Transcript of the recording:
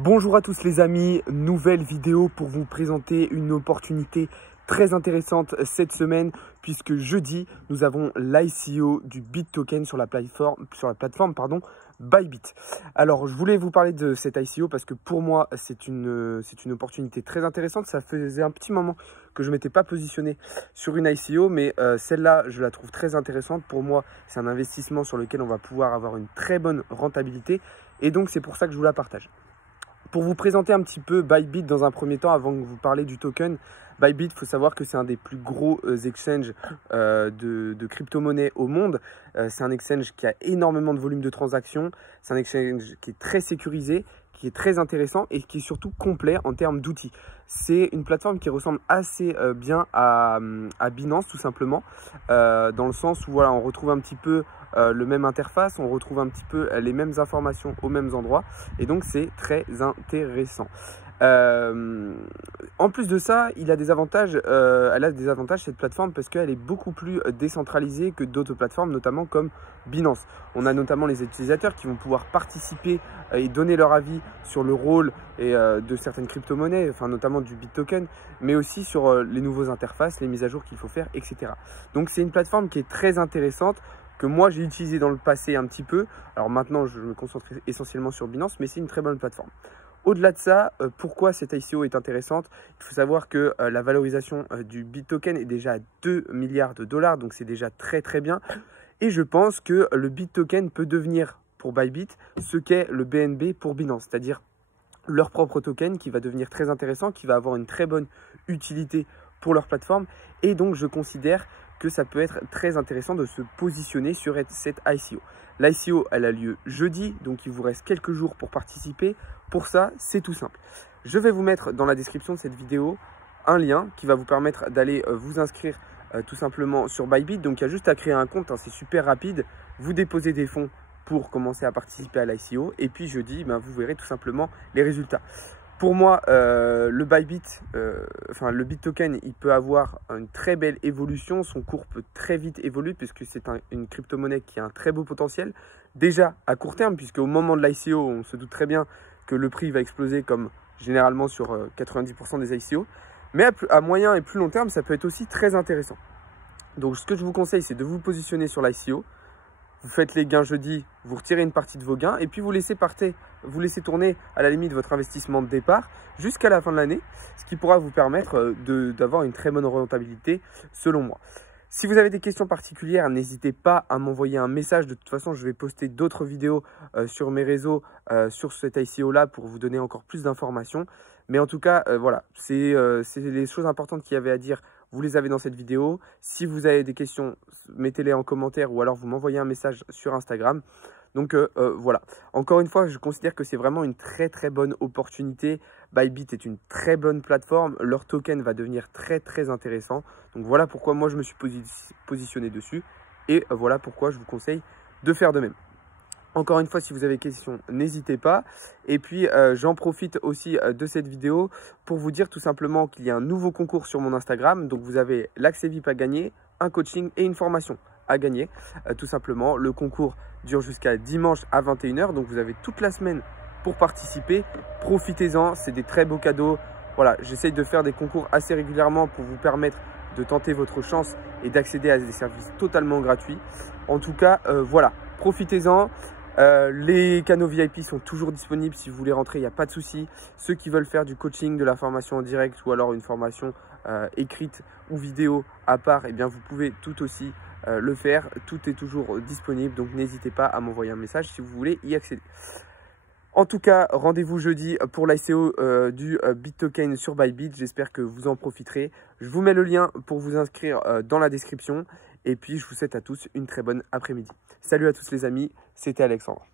Bonjour à tous les amis, nouvelle vidéo pour vous présenter une opportunité très intéressante cette semaine puisque jeudi nous avons l'ICO du BitToken sur la plateforme Bybit. Alors je voulais vous parler de cet ICO parce que pour moi c'est une opportunité très intéressante. Ça faisait un petit moment que je ne m'étais pas positionné sur une ICO, mais celle-là je la trouve très intéressante. Pour moi c'est un investissement sur lequel on va pouvoir avoir une très bonne rentabilité et donc c'est pour ça que je vous la partage. Pour vous présenter un petit peu Bybit dans un premier temps, avant de vous parler du token, Bybit, il faut savoir que c'est un des plus gros exchanges de crypto-monnaies au monde. C'est un exchange qui a énormément de volume de transactions. C'est un exchange qui est très sécurisé, qui est très intéressant et qui est surtout complet en termes d'outils. C'est une plateforme qui ressemble assez bien à Binance tout simplement, dans le sens où voilà, on retrouve un petit peu le même interface, on retrouve un petit peu les mêmes informations aux mêmes endroits et donc c'est très intéressant. En plus de ça, elle a des avantages cette plateforme parce qu'elle est beaucoup plus décentralisée que d'autres plateformes, notamment comme Binance. On a notamment les utilisateurs qui vont pouvoir participer et donner leur avis sur le rôle de certaines crypto-monnaies, enfin notamment du BitToken, mais aussi sur les nouveaux interfaces, les mises à jour qu'il faut faire, etc. Donc c'est une plateforme qui est très intéressante, que moi j'ai utilisé dans le passé un petit peu. Alors maintenant je me concentre essentiellement sur Binance, mais c'est une très bonne plateforme. Au-delà de ça, pourquoi cette ICO est intéressante? Il faut savoir que la valorisation du BitToken est déjà à 2 milliards de dollars, donc c'est déjà très très bien. Et je pense que le BitToken peut devenir pour Bybit ce qu'est le BNB pour Binance, c'est-à-dire leur propre token qui va devenir très intéressant, qui va avoir une très bonne utilité pour leur plateforme. Et donc je considère que ça peut être très intéressant de se positionner sur cette ICO. L'ICO, elle a lieu jeudi, donc il vous reste quelques jours pour participer. Pour ça, c'est tout simple. Je vais vous mettre dans la description de cette vidéo un lien qui va vous permettre d'aller vous inscrire tout simplement sur Bybit. Donc il y a juste à créer un compte, hein, c'est super rapide. Vous déposez des fonds pour commencer à participer à l'ICO. Et puis jeudi, vous verrez tout simplement les résultats. Pour moi, le Bybit, le BitToken, il peut avoir une très belle évolution. Son cours peut très vite évoluer puisque c'est une crypto-monnaie qui a un très beau potentiel. Déjà à court terme, puisque au moment de l'ICO, on se doute très bien que le prix va exploser comme généralement sur 90% des ICO. Mais à moyen et plus long terme, ça peut être aussi très intéressant. Donc ce que je vous conseille, c'est de vous positionner sur l'ICO. Vous faites les gains jeudi, vous retirez une partie de vos gains et puis vous laissez tourner à la limite votre investissement de départ jusqu'à la fin de l'année, ce qui pourra vous permettre d'avoir une très bonne rentabilité selon moi. Si vous avez des questions particulières, n'hésitez pas à m'envoyer un message. De toute façon, je vais poster d'autres vidéos sur mes réseaux sur cet ICO-là pour vous donner encore plus d'informations. Mais en tout cas, voilà, c'est les choses importantes qu'il y avait à dire. Vous les avez dans cette vidéo. Si vous avez des questions, mettez-les en commentaire ou alors vous m'envoyez un message sur Instagram. Donc voilà, encore une fois, je considère que c'est vraiment une très très bonne opportunité. Bybit est une très bonne plateforme. Leur token va devenir très très intéressant. Donc voilà pourquoi moi je me suis positionné dessus. Et voilà pourquoi je vous conseille de faire de même. Encore une fois, si vous avez des questions, n'hésitez pas. Et puis, j'en profite aussi de cette vidéo pour vous dire tout simplement qu'il y a un nouveau concours sur mon Instagram. Donc, vous avez l'accès VIP à gagner, un coaching et une formation à gagner. Tout simplement, le concours dure jusqu'à dimanche à 21 h. Donc, vous avez toute la semaine pour participer. Profitez-en, c'est des très beaux cadeaux. Voilà, j'essaye de faire des concours assez régulièrement pour vous permettre de tenter votre chance et d'accéder à des services totalement gratuits. En tout cas, voilà, profitez-en. Les canaux VIP sont toujours disponibles si vous voulez rentrer, il n'y a pas de souci. Ceux qui veulent faire du coaching, de la formation en direct ou alors une formation écrite ou vidéo à part, eh bien vous pouvez tout aussi le faire. Tout est toujours disponible, donc n'hésitez pas à m'envoyer un message si vous voulez y accéder. En tout cas, rendez-vous jeudi pour l'ICO du BitToken sur Bybit. J'espère que vous en profiterez. Je vous mets le lien pour vous inscrire dans la description. Et puis, je vous souhaite à tous une très bonne après-midi. Salut à tous les amis, c'était Alexandre.